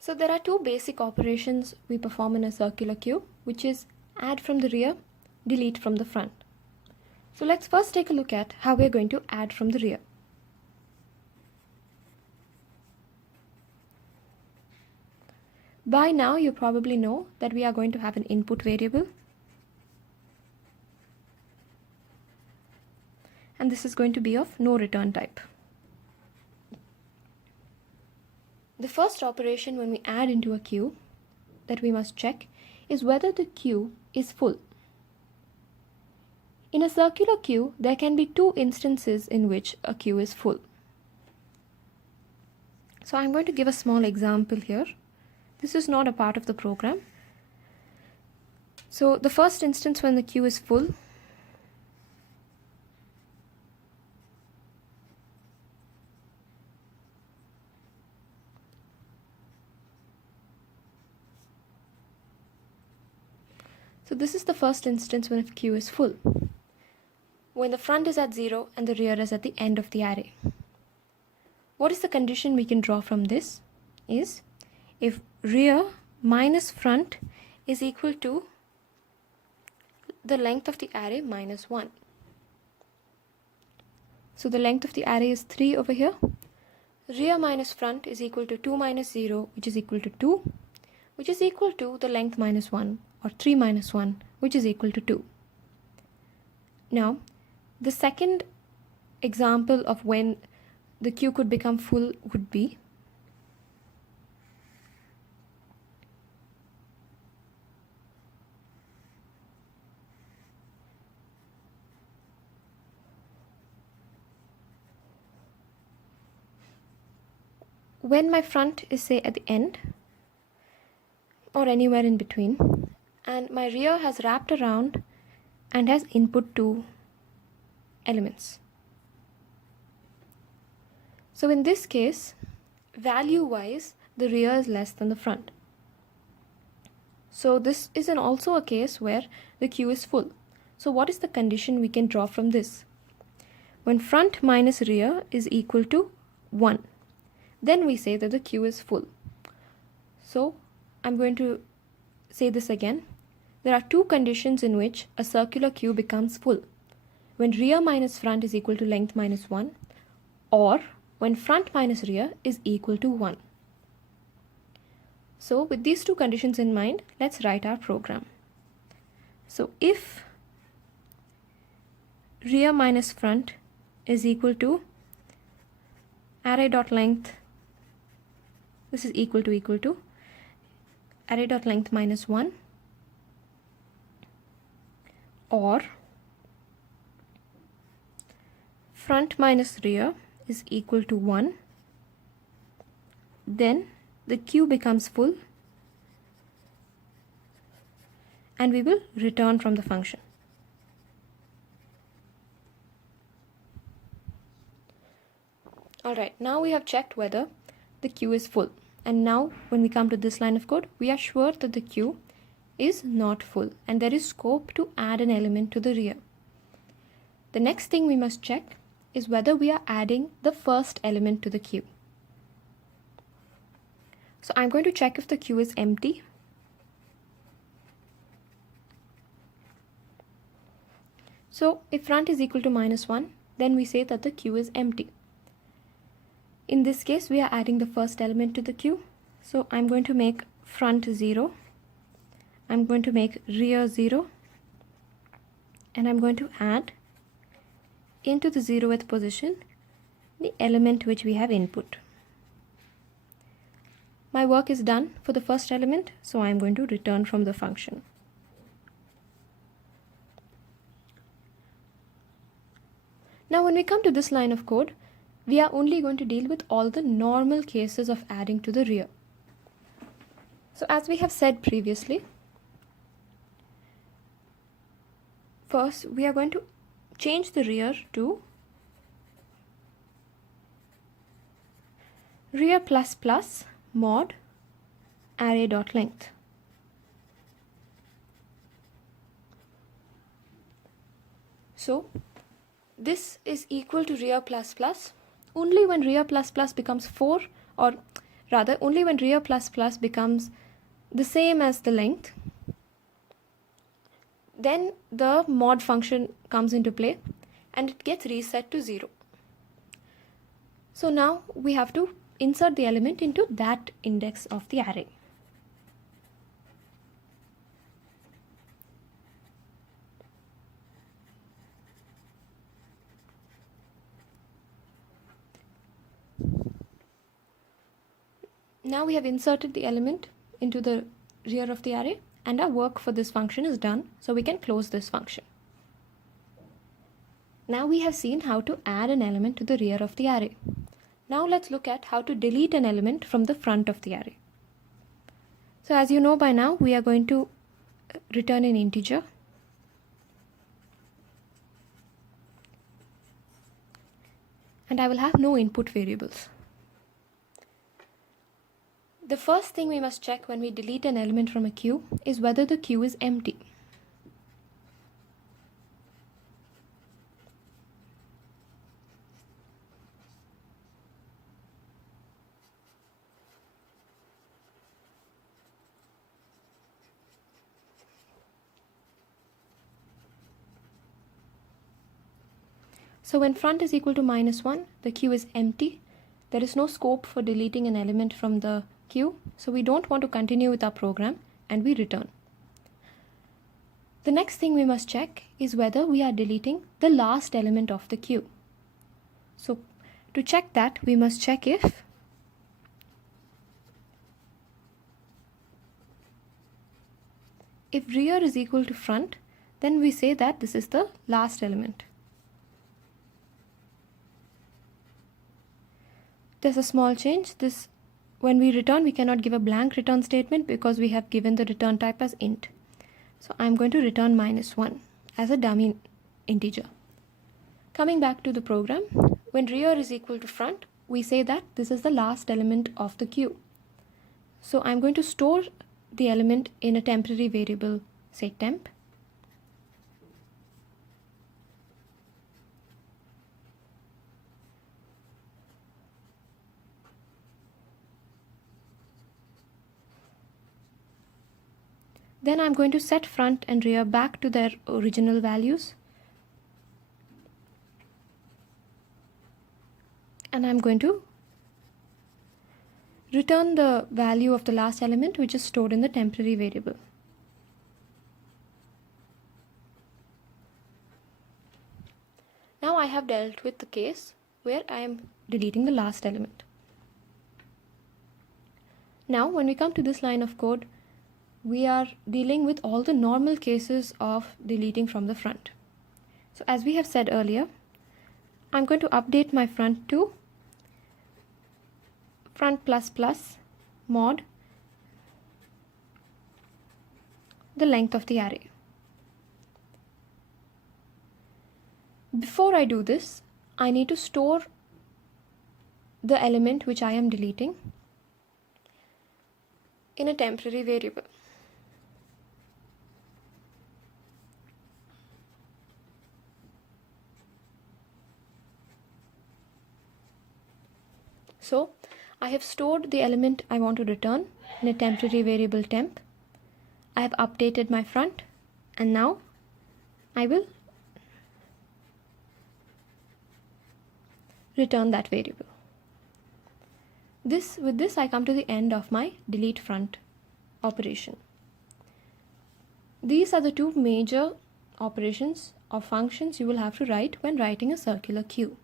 So there are two basic operations we perform in a circular queue, which is add from the rear, delete from the front. So let's first take a look at how we're going to add from the rear. By now you probably know that we are going to have an input variable, and this is going to be of no return type. The first operation when we add into a queue that we must check is whether the queue is full. In a circular queue, there can be two instances in which a queue is full. So I'm going to give a small example here. This is not a part of the program. So the first instance when the queue is full, so this is the first instance when a queue is full, when the front is at 0 and the rear is at the end of the array. What is the condition we can draw from this is if rear minus front is equal to the length of the array minus 1. So the length of the array is 3 over here. Rear minus front is equal to 2 minus 0, which is equal to 2, which is equal to the length minus 1, or 3 minus 1, which is equal to 2. Now, the second example of when the queue could become full would be when my front is, say, at the end or anywhere in between, and my rear has wrapped around and has input 2 elements. So in this case, value-wise, the rear is less than the front. So this is also a case where the queue is full. So what is the condition we can draw from this? When front minus rear is equal to 1, then we say that the queue is full. So I'm going to say this again. There are two conditions in which a circular queue becomes full. When rear minus front is equal to length minus 1, or when front minus rear is equal to 1. So with these two conditions in mind, let's write our program. So if rear minus front is equal to array.length, this is equal to array.length minus 1, or front minus rear is equal to 1, then the queue becomes full and we will return from the function. Alright, now we have checked whether the queue is full, and now when we come to this line of code, we are sure that the queue is not full and there is scope to add an element to the rear. The next thing we must check is whether we are adding the first element to the queue. So I'm going to check if the queue is empty. So if front is equal to minus 1, then we say that the queue is empty. In this case, we are adding the first element to the queue. So I'm going to make front 0. I'm going to make rear 0. And I'm going to add into the 0th position the element which we have input. My work is done for the first element, so I'm going to return from the function. Now when we come to this line of code, we are only going to deal with all the normal cases of adding to the rear. So as we have said previously, first we are going to change the rear to rear plus plus mod array.length. So this is equal to rear plus plus only when rear plus plus becomes 4, or rather only when rear plus plus becomes the same as the length, then the mod function comes into play and it gets reset to 0. So now we have to insert the element into that index of the array. Now we have inserted the element into the rear of the array and our work for this function is done, so we can close this function. Now we have seen how to add an element to the rear of the array. Now let's look at how to delete an element from the front of the array. So as you know by now, we are going to return an integer. And I will have no input variables. The first thing we must check when we delete an element from a queue is whether the queue is empty. So when front is equal to -1, the queue is empty. There is no scope for deleting an element from the queue, so we don't want to continue with our program and we return. The next thing we must check is whether we are deleting the last element of the queue. So to check that, we must check if rear is equal to front, then we say that this is the last element. There's a small change. When we return, we cannot give a blank return statement because we have given the return type as int. So I'm going to return -1 as a dummy integer. Coming back to the program, when rear is equal to front, we say that this is the last element of the queue. So I'm going to store the element in a temporary variable, say temp. Then I'm going to set front and rear back to their original values. And I'm going to return the value of the last element, which is stored in the temporary variable. Now I have dealt with the case where I am deleting the last element. Now when we come to this line of code, we are dealing with all the normal cases of deleting from the front. So as we have said earlier, I'm going to update my front to front plus plus mod the length of the array. Before I do this, I need to store the element which I am deleting in a temporary variable. So I have stored the element I want to return in a temporary variable temp. I have updated my front, and now I will return that variable. With this I come to the end of my delete front operation. These are the two major operations or functions you will have to write when writing a circular queue.